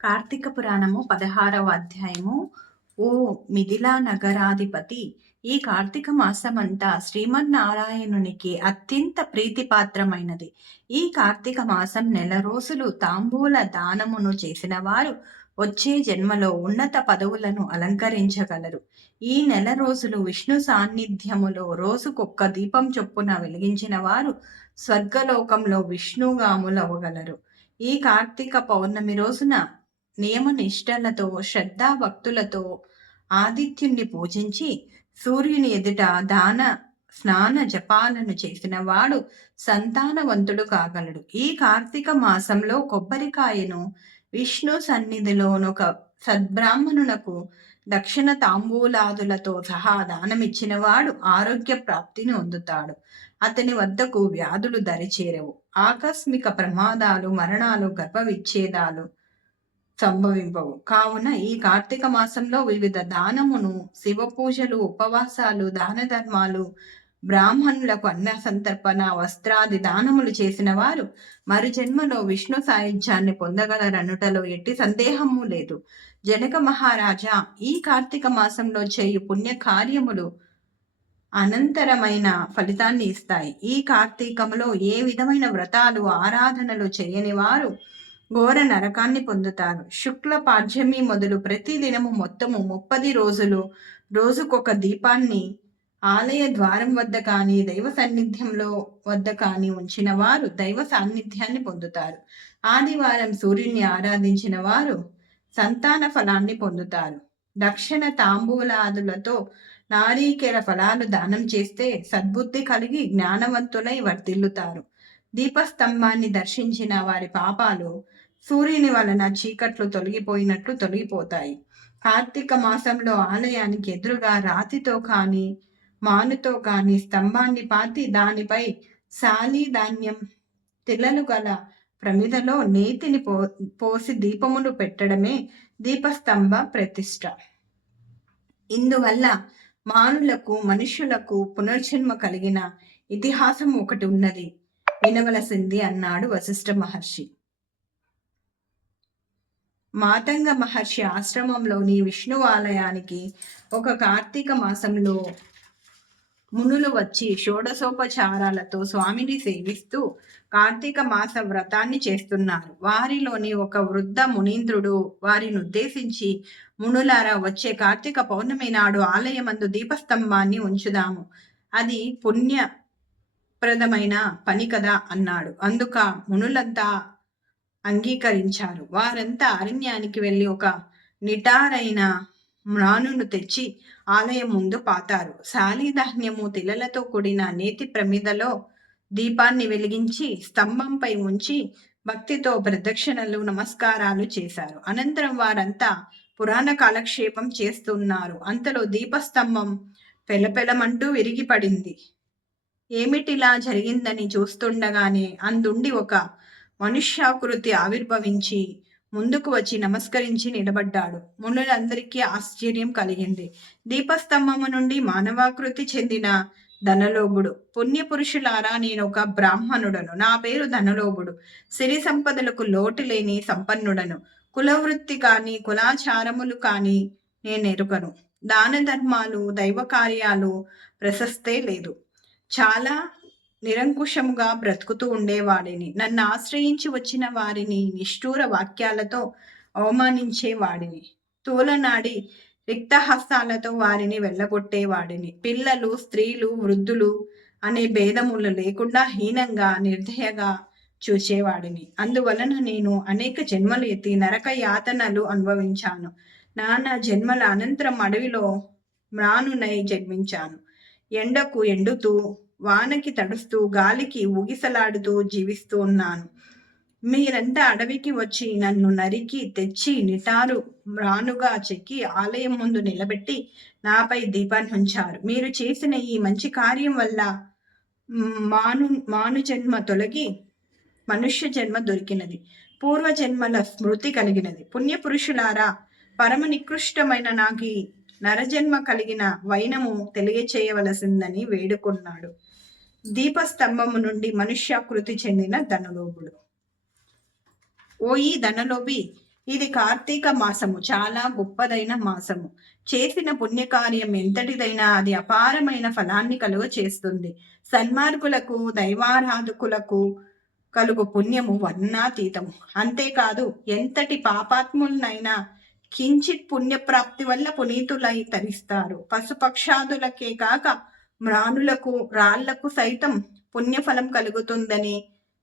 కార్తీక పురాణము పదహారవ అధ్యాయము. ఓ మిథిలా నగరాధిపతి ఈ కార్తీక మాసమంతా శ్రీమన్నారాయణునికి అత్యంత ప్రీతిపాత్రమైనది. ఈ కార్తీక మాసం నెల రోజులు తాంబూల దానమును చేసిన వారు వచ్చే జన్మలో ఉన్నత పదవులను అలంకరించగలరు. ఈ నెల రోజులు విష్ణు సాన్నిధ్యములో రోజుకొక్క దీపం చొప్పున వెలిగించిన వారు స్వర్గలోకంలో విష్ణుగాములవ్వగలరు. ఈ కార్తీక పౌర్ణమి రోజున నియమ నిష్టలతో శ్రద్ధా భక్తులతో ఆదిత్యుణ్ణి పూజించి సూర్యుని ఎదుట దాన స్నాన జపాలను చేసిన వాడు సంతానవంతుడు కాగలడు. ఈ కార్తీక మాసంలో కొబ్బరికాయను విష్ణు సన్నిధిలోనొక సద్బ్రాహ్మణునకు దక్షిణ తాంబూలాదులతో సహా దానమిచ్చిన వాడు ఆరోగ్య ప్రాప్తిని పొందుతాడు. అతని వద్దకు వ్యాధులు దరిచేరవు. ఆకస్మిక ప్రమాదాలు మరణాలు గర్భవిచ్ఛేదాలు విచ్ఛేదాలు సంభవింపవు. కావున ఈ కార్తీక మాసంలో వివిధ దానమును శివ పూజలు ఉపవాసాలు దాన ధర్మాలు బ్రాహ్మణులకు అన్న సంతర్పణ వస్త్రాది దానములు చేసిన వారు మరు జన్మలో విష్ణు సాయుధ్యాన్ని పొందగలరనుటలో ఎట్టి సందేహము లేదు. జనక మహారాజా ఈ కార్తీక మాసంలో చేయు పుణ్య కార్యములు అనంతరమైన ఫలితాన్ని ఇస్తాయి. ఈ కార్తీకములో ఏ విధమైన వ్రతాలు ఆరాధనలు చేయని వారు ఘోర నరకాన్ని పొందుతారు. శుక్ల పాఠ్యమి మొదలు ప్రతి దినము మొత్తము ముప్పది రోజులు. రోజుకొక దీపాన్ని ఆలయ ద్వారం వద్ద కానీ దైవ సాన్నిధ్యంలో వద్ద కానీ ఉంచిన వారు దైవ సాన్నిధ్యాన్ని పొందుతారు. ఆదివారం సూర్యుని ఆరాధించిన వారు సంతాన ఫలాన్ని పొందుతారు. దక్షిణ తాంబూలాదులతో నారీకేల ఫలాలు దానం చేస్తే సద్బుద్ధి కలిగి జ్ఞానవంతులై వర్తిల్లుతారు దీపస్తంభాన్ని దర్శించిన వారి పాపాలు సూర్యుని వలన చీకట్లు తొలగిపోయినట్లు తొలగిపోతాయి. కార్తీక మాసంలో ఆలయానికి ఎదురుగా రాతితో కానీ మానుతో కానీ స్తంభాన్ని పాతి దానిపై సాలి ధాన్యం తిల్లలు గల ప్రమిదలో నేతిని పో పోసి దీపములు పెట్టడమే దీపస్తంభ ప్రతిష్ట. ఇందువల్ల మానులకు మనుషులకు పునర్జన్మ కలిగిన ఇతిహాసం ఒకటి ఉన్నది. వినవలసింది అన్నాడు వశిష్ఠ మహర్షి. మాతంగ మహర్షి ఆశ్రమంలోని విష్ణు ఆలయానికి ఒక కార్తీక మాసంలో మునులు వచ్చి షోడశోపచారాలతో స్వామిని సేవిస్తూ కార్తీక మాస వ్రతాన్ని చేస్తున్నారు. వారిలోని ఒక వృద్ధ మునీంద్రుడు వారిని ఉద్దేశించి మునులారా వచ్చే కార్తీక పౌర్ణమి నాడు ఆలయమందు దీపస్తంభాన్ని ఉంచుదాము. అది పుణ్యప్రదమైన పని కదా అన్నాడు. అందుక మునులంతా అంగీకరించారు. వారంతా అరణ్యానికి వెళ్ళి ఒక నిటారైన మ్రానును తెచ్చి ఆలయం ముందు పాతారు. శాలిధాన్యము తిలలతో కూడిన నేతి ప్రమిదలో దీపాన్ని వెలిగించి స్తంభంపై ఉంచి భక్తితో ప్రదక్షిణలు నమస్కారాలు చేశారు. అనంతరం వారంతా పురాణ కాలక్షేపం చేస్తున్నారు. అంతలో దీపస్తంభం పెలపెలమంటూ విరిగిపడింది. ఏమిటిలా జరిగిందని చూస్తుండగానే అందుండి ఒక మనుష్యాకృతి ఆవిర్భవించి ముందుకు వచ్చి నమస్కరించి నిలబడ్డాడు. మునులందరికీ ఆశ్చర్యం కలిగింది. దీపస్తంభము నుండి మానవాకృతి చెందిన ధనలోభుడు. పుణ్యపురుషులారా నేను ఒక బ్రాహ్మణుడను. నా పేరు ధనలోభుడు. సిరి సంపదలకు లోటు లేని సంపన్నుడను. కులవృత్తి కానీ కులాచారములు కానీ నేను ఎరుకను దాన ధర్మాలు దైవ కార్యాలు ప్రశస్తే లేదు. చాలా నిరంకుశముగా బ్రతుకుతూ ఉండేవాడిని. నన్ను ఆశ్రయించి వచ్చిన వారిని నిష్ఠూర వాక్యాలతో అవమానించేవాడిని. తోలనాడి రిక్తహస్తాలతో వారిని వెళ్ళగొట్టేవాడిని. పిల్లలు స్త్రీలు వృద్ధులు అనే భేదములు లేకుండా హీనంగా నిర్దయగా చూచేవాడిని. అందువలన నేను అనేక జన్మలు ఎత్తి నరక యాతనలు అనుభవించాను. నాన్న జన్మల అనంతరం అడవిలో మ్రానునై జన్మించాను. ఎండకు ఎండుతూ వానకి తడుస్తూ గాలికి ఊగిసలాడుతూ జీవిస్తూ ఉన్నాను. మీరంతా అడవికి వచ్చి నన్ను నరికి తెచ్చి నిటారు రానుగా చెక్కి ఆలయం ముందు నిలబెట్టి నాపై దీపాన్ని ఉంచారు. మీరు చేసిన ఈ మంచి కార్యం వల్ల మాను మాను జన్మ తొలగి మనుష్య జన్మ దొరికినది. పూర్వ జన్మల స్మృతి కలిగినది. పుణ్యపురుషులారా పరమ నికృష్టమైన నాకు నరజన్మ కలిగిన వైనము తెలియచేయవలసిందని వేడుకున్నాడు. దీపస్తంభము నుండి మనుష్యాకృతి చెందిన ధనలోభుడు. ఓయి ధనలోభి ఇది కార్తీక మాసము చాలా గొప్పదైన మాసము. చేసిన పుణ్యకార్యం ఎంతటిదైనా అది అపారమైన ఫలాన్ని కలుగ చేస్తుంది. సన్మార్గులకు దైవారాధకులకు కలుగు పుణ్యము వర్ణాతీతము. అంతేకాదు ఎంతటి పాపాత్ములనైనా కించిత్ పుణ్యప్రాప్తి వల్ల పునీతులై తరిస్తారు. పశుపక్షాదులకే కాక మ్రానులకు రాళ్ళకు సైతం పుణ్యఫలం కలుగుతుందని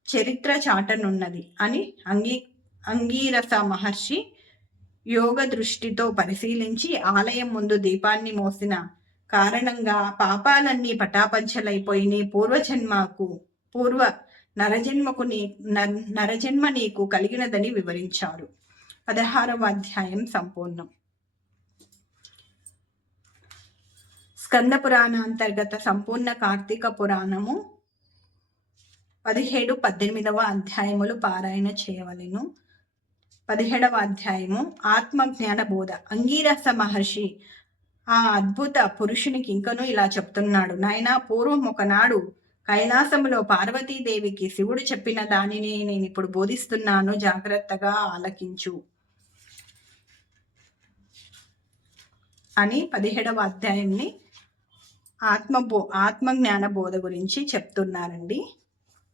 చరిత్ర చాటనున్నది అని అంగీ అంగీరస మహర్షి యోగ దృష్టితో పరిశీలించి ఆలయం ముందు దీపాన్ని మోసిన కారణంగా పాపాలన్నీ పటాపంచలైపోయిన పూర్వజన్మకు పూర్వ నరజన్మకు నీ నరజన్మ నీకు కలిగినదని వివరించారు. పదహారవ అధ్యాయం సంపూర్ణం. స్కంద పురాణ అంతర్గత సంపూర్ణ కార్తీక పురాణము పదిహేడు పద్దెనిమిదవ అధ్యాయములు పారాయణ చేయవలెను. పదిహేడవ అధ్యాయము ఆత్మజ్ఞాన బోధ. అంగీరస మహర్షి ఆ అద్భుత పురుషునికి ఇంకనూ ఇలా చెప్తున్నాడు. నాయన పూర్వం ఒకనాడు కైలాసములో పార్వతీదేవికి శివుడు చెప్పిన దానిని నేను ఇప్పుడు బోధిస్తున్నాను. జాగ్రత్తగా ఆలకించు అని పదిహేడవ అధ్యాయంని ఆత్మబో జ్ఞాన బోధ గురించి చెప్తున్నారండి.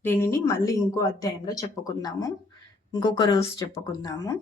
దీనిని మళ్ళీ ఇంకో అధ్యాయంలో చెప్పుకుందాము. ఇంకొక రోజు చెప్పుకుందాము.